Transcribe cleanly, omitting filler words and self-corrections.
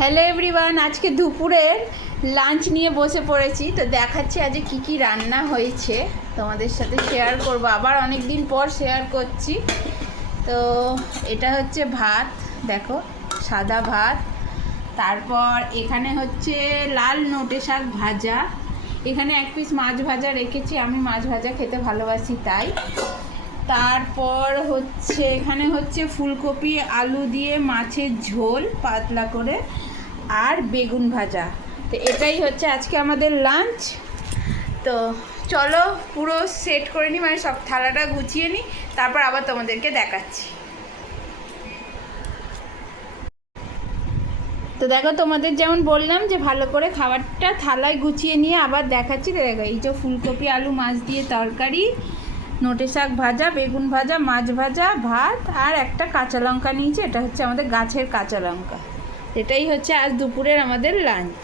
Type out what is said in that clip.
Hello everyone, আজকে দুপুরের lunch নিয়ে বসে পড়েছি। তো দেখাচ্ছি আজকে কি কি রান্না হয়েছে, তোমাদের সাথে শেয়ার করব। আবার অনেক দিন পর শেয়ার করছি। তো এটা হচ্ছে ভাত, দেখো সাদা ভাত। তারপর এখানে হচ্ছে লাল নোটে শাক ভাজা। এখানে এক পিস মাছ ভাজা রেখেছি, আমি মাছ ভাজা খেতে ভালোবাসি তাই। তারপর হচ্ছে এখানে হচ্ছে ফুলকপি আলু দিয়ে মাছের ঝোল পাতলা করে, আর বেগুন ভাজা। তো এটাই হচ্ছে আজকে আমাদের লাঞ্চ। তো চলো পুরো সেট করে নিই, মানে সব থালাটা গুছিয়ে নিই, তারপর আবার তোমাদেরকে দেখাচ্ছি। তো দেখো, তোমাদের যেমন বললাম যে ভালো করে খাবারটা থালায় গুছিয়ে নিয়ে আবার দেখাচ্ছি। দেখো, এই যে ফুলকপি আলু মাছ দিয়ে তরকারি, নোটে শাক ভাজা, বেগুন ভাজা, মাছ ভাজা, ভাত, আর একটা কাঁচা লঙ্কা নিয়েছি। এটা হচ্ছে আমাদের গাছের কাঁচা লঙ্কা। এটাই হচ্ছে আজ দুপুরের আমাদের লাঞ্চ।